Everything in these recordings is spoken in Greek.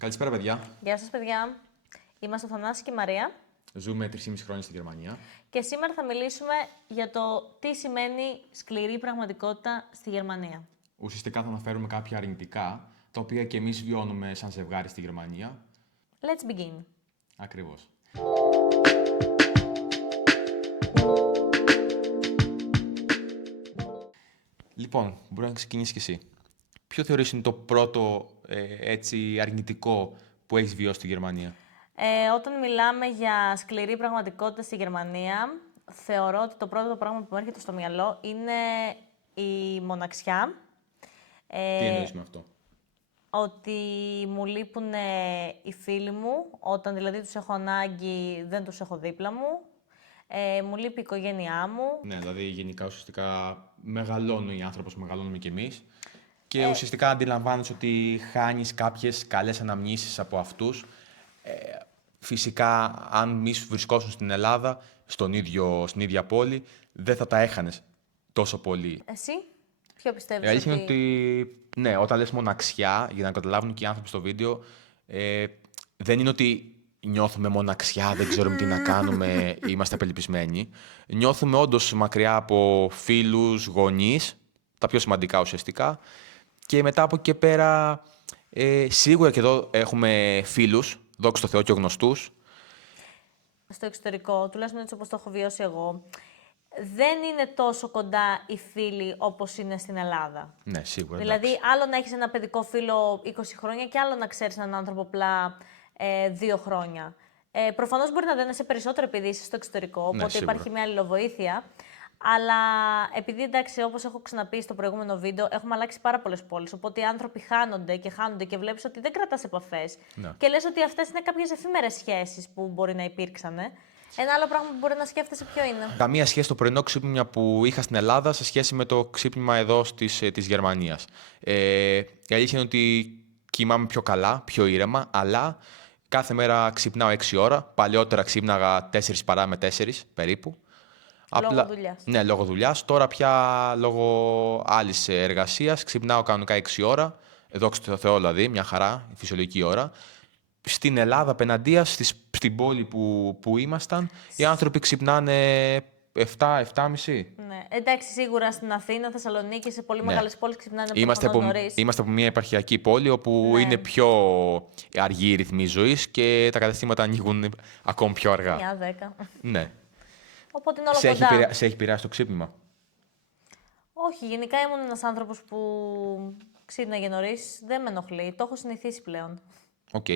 Καλησπέρα, παιδιά. Γεια σας, παιδιά. Είμαστε ο Θανάσης και η Μαρία Ζούμε 3,5 χρόνια στη Γερμανία. και σήμερα θα μιλήσουμε για το τι σημαίνει σκληρή πραγματικότητα στη Γερμανία. Ουσιαστικά θα αναφέρουμε κάποια αρνητικά, τα οποία και εμείς βιώνουμε σαν ζευγάρι στη Γερμανία. Let's begin. Ακριβώς. Λοιπόν, μπορεί να ξεκινήσεις και εσύ. Ποιο θεωρείς είναι το πρώτο έτσι αρνητικό που έχεις βιώσει στη Γερμανία? Όταν μιλάμε για σκληρή πραγματικότητα στη Γερμανία, θεωρώ ότι το πρώτο πράγμα που μου έρχεται στο μυαλό είναι η μοναξιά. Τι εννοείς με αυτό? Ότι μου λείπουν οι φίλοι μου, όταν δηλαδή τους έχω ανάγκη δεν τους έχω δίπλα μου. Μου λείπει η οικογένειά μου. Ναι, δηλαδή γενικά ουσιαστικά μεγαλώνει ο άνθρωπος, μεγαλώνουμε κι εμείς. Και ουσιαστικά αντιλαμβάνεσαι ότι χάνεις κάποιες καλές αναμνήσεις από αυτούς. Φυσικά, αν μη σου βρισκόσουν στην Ελλάδα, στην ίδια πόλη, δεν θα τα έχανες τόσο πολύ. Εσύ, ποιο πιστεύεις Η αλήθεια είναι ότι, ναι, όταν λες μοναξιά, για να καταλάβουν και οι άνθρωποι στο βίντεο, δεν είναι ότι νιώθουμε μοναξιά, δεν ξέρουμε τι να κάνουμε, είμαστε απελπισμένοι. Νιώθουμε όντως μακριά από φίλους, γονείς, τα πιο σημαντικά ουσιαστικά. Και μετά από εκεί και πέρα, σίγουρα και εδώ έχουμε φίλους, δόξα τω Θεώ και γνωστούς. στο εξωτερικό, τουλάχιστον έτσι όπως το έχω βιώσει εγώ, δεν είναι τόσο κοντά οι φίλοι όπως είναι στην Ελλάδα. Ναι, σίγουρα. Δηλαδή, άλλο να έχεις ένα παιδικό φίλο 20 χρόνια και άλλο να ξέρεις έναν άνθρωπο απλά 2 χρόνια. Προφανώς μπορεί να δένεσαι περισσότερο επειδή είσαι στο εξωτερικό, οπότε σίγουρα. υπάρχει μια αλληλοβοήθεια. Αλλά επειδή, εντάξει, όπως έχω ξαναπεί στο προηγούμενο βίντεο, έχουμε αλλάξει πάρα πολλές πόλεις. Οπότε οι άνθρωποι χάνονται και βλέπεις ότι δεν κρατάς επαφές. Ναι. Και λες ότι αυτές είναι κάποιες εφήμερες σχέσεις που μπορεί να υπήρξαν. Ένα άλλο πράγμα που μπορεί να σκέφτεσαι ποιο είναι? Καμία σχέση το πρωινό ξύπνημα που είχα στην Ελλάδα σε σχέση με το ξύπνημα εδώ της Γερμανίας. Η αλήθεια είναι ότι κοιμάμαι πιο καλά, πιο ήρεμα, αλλά κάθε μέρα ξυπνάω 6 ώρα. Παλιότερα ξύπναγα 4 παρά με 4 περίπου. Λόγω δουλειάς. Ναι, λόγω δουλειάς. Τώρα πια λόγω άλλης εργασίας ξυπνάω κανονικά 6 ώρα. Δόξα τω Θεώ δηλαδή, μια χαρά, η φυσιολογική ώρα. Στην Ελλάδα απέναντίας, στην πόλη που ήμασταν, οι άνθρωποι ξυπνάνε 7-7.30. Ναι. Εντάξει, σίγουρα στην Αθήνα, Θεσσαλονίκη, σε πολύ μεγάλες πόλεις ξυπνάνε Είμαστε πολύ νωρίς. είμαστε από μια επαρχιακή πόλη όπου είναι πιο αργή η ρυθμή ζωής και τα καταστήματα ανοίγουν ακόμη πιο αργά. 9-10. Ναι. Οπότε είναι όλο κοντά. Σε έχει επηρεάσει το ξύπνημα? Όχι, γενικά ήμουν ένας άνθρωπος που ξύπναγε νωρίς, δεν με ενοχλεί. Το έχω συνηθίσει πλέον. Οκ.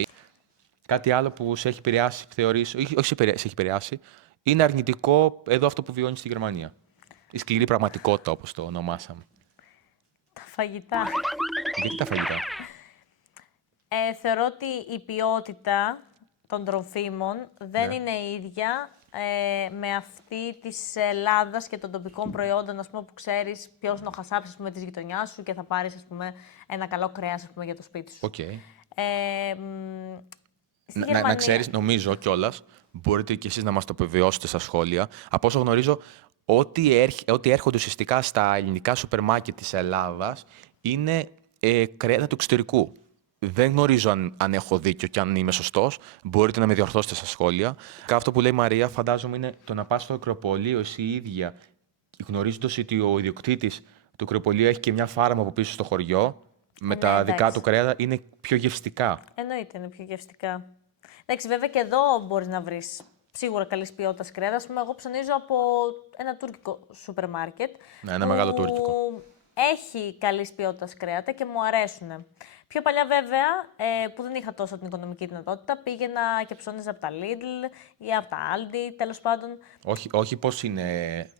Κάτι άλλο που σε έχει επηρεάσει, θεωρείς, όχι σε έχει επηρεάσει, είναι αρνητικό εδώ αυτό που βιώνεις στη Γερμανία. Η σκληρή πραγματικότητα, όπως το ονομάσαμε. Τα φαγητά. Γιατί τα φαγητά? Θεωρώ ότι η ποιότητα των τροφίμων δεν είναι η ίδια με αυτή της Ελλάδας και των τοπικών προϊόντων, ας πούμε, που ξέρεις ποιος είναι ο χασάπης, ας πούμε, της γειτονιάς σου και θα πάρεις, ας πούμε, ένα καλό κρέας, ας πούμε, για το σπίτι σου. Οκ. Στη Να Γερμανία... ξέρεις, νομίζω κιόλας, μπορείτε κι εσείς να μας το επιβεβαιώσετε στα σχόλια, από όσο γνωρίζω, ό,τι έρχονται ουσιαστικά στα ελληνικά σούπερ μάρκετ της Ελλάδας είναι κρέατα του εξωτερικού. Δεν γνωρίζω αν έχω δίκιο και αν είμαι σωστός. Μπορείτε να με διορθώσετε στα σχόλια. Και αυτό που λέει η Μαρία, φαντάζομαι, είναι το να πας στο ακροπολείο εσύ η ίδια, γνωρίζοντας ότι ο ιδιοκτήτης του ακροπολείου έχει και μια φάρμα από πίσω στο χωριό, με τα εντάξει. δικά του κρέατα, είναι πιο γευστικά. Εννοείται, είναι πιο γευστικά. Εντάξει, βέβαια και εδώ μπορείς να βρεις σίγουρα καλής ποιότητας κρέατα. Ας πούμε, εγώ ψωνίζω από ένα τουρκικό σούπερ μάρκετ. Ναι, ένα μεγάλο τουρκικό. Έχει καλής ποιότητας κρέατα και μου αρέσουν. Πιο παλιά, βέβαια, που δεν είχα τόσο την οικονομική δυνατότητα, πήγαινα και ψώνιζα από τα Lidl ή από τα Aldi, τέλος πάντων. Όχι πώς είναι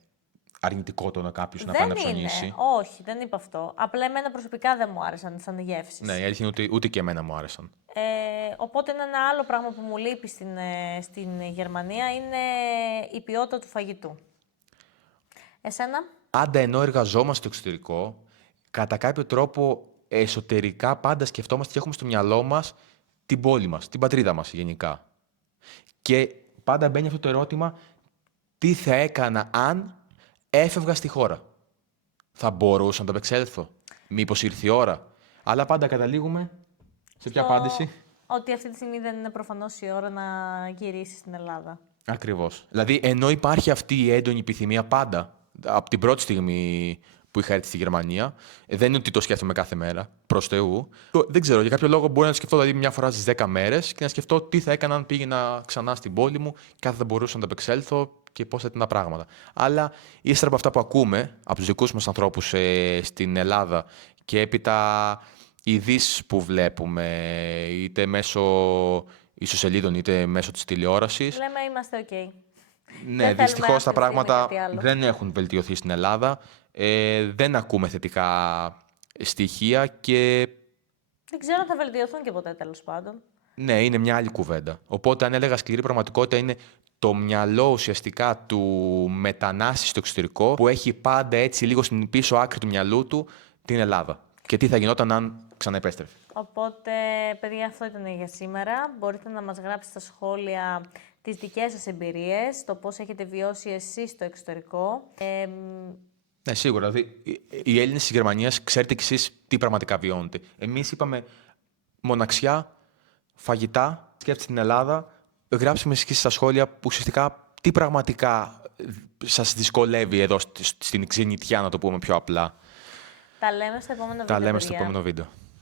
αρνητικό το να κάποιος να πάει να ψωνίσει. Είναι, όχι, δεν είπα αυτό. Απλά εμένα προσωπικά δεν μου άρεσαν σαν γεύσεις. Ναι, η αλήθεια είναι ούτε και εμένα μου άρεσαν. Οπότε ένα άλλο πράγμα που μου λείπει στην Γερμανία είναι η ποιότητα του φαγητού. Εσένα? Πάντα ενώ εργαζόμαστε στο εξωτερικό, κατά κάποιο τρόπο εσωτερικά πάντα σκεφτόμαστε και έχουμε στο μυαλό μας την πόλη μας, την πατρίδα μας γενικά. Και πάντα μπαίνει αυτό το ερώτημα, τι θα έκανα αν έφευγα στη χώρα? Θα μπορούσα να το απεξέλθω? Μήπως ήρθε η ώρα? Αλλά πάντα καταλήγουμε σε ποια απάντηση? Ότι αυτή τη στιγμή δεν είναι προφανώς η ώρα να γυρίσει στην Ελλάδα. Ακριβώς. Δηλαδή, ενώ υπάρχει αυτή η έντονη επιθυμία πάντα, από την πρώτη στιγμή που είχα έρθει στη Γερμανία, δεν είναι ότι το σκέφτομαι κάθε μέρα, προς Θεού. Δεν ξέρω, για κάποιο λόγο μπορεί να το σκεφτώ δηλαδή μια φορά στις 10 μέρες και να σκεφτώ τι θα έκανα αν πήγαινα ξανά στην πόλη μου και αν θα μπορούσα να ανταπεξέλθω και πώς θα ήταν τα πράγματα. Αλλά ύστερα από αυτά που ακούμε από τους δικούς μας ανθρώπους στην Ελλάδα και έπειτα οι ειδήσεις που βλέπουμε, είτε μέσω ιστοσελίδων είτε μέσω της τηλεόρασης. Λέμε είμαστε οκ. Ναι, Δεν δυστυχώς θέλουμε τα αυτή τη στιγμή πράγματα κάτι άλλο. δεν έχουν βελτιωθεί στην Ελλάδα. Δεν ακούμε θετικά στοιχεία και Δεν ξέρω αν θα βελτιωθούν και ποτέ, τέλος πάντων. ναι, είναι μια άλλη κουβέντα. Οπότε, αν έλεγα σκληρή πραγματικότητα, είναι το μυαλό ουσιαστικά του μετανάστη στο εξωτερικό που έχει πάντα έτσι λίγο στην πίσω άκρη του μυαλού του την Ελλάδα. Και τι θα γινόταν αν ξαναεπέστρεφε. Οπότε, παιδιά, αυτό ήταν για σήμερα. Μπορείτε να μας γράψετε στα σχόλια τις δικές σας εμπειρίες, το πώς έχετε βιώσει εσείς στο εξωτερικό. Ναι, σίγουρα. Δηλαδή, οι Έλληνες της Γερμανίας, ξέρετε κι εσείς τι πραγματικά βιώνετε. Εμείς είπαμε μοναξιά, φαγητά, σκέφτεστε στην Ελλάδα. Γράψτε με εσείς στα σχόλια που ουσιαστικά τι πραγματικά σας δυσκολεύει εδώ στην ξενιτιά, να το πούμε πιο απλά. Τα λέμε στο επόμενο βίντεο, Τα λέμε στο παιδιά. επόμενο βίντεο.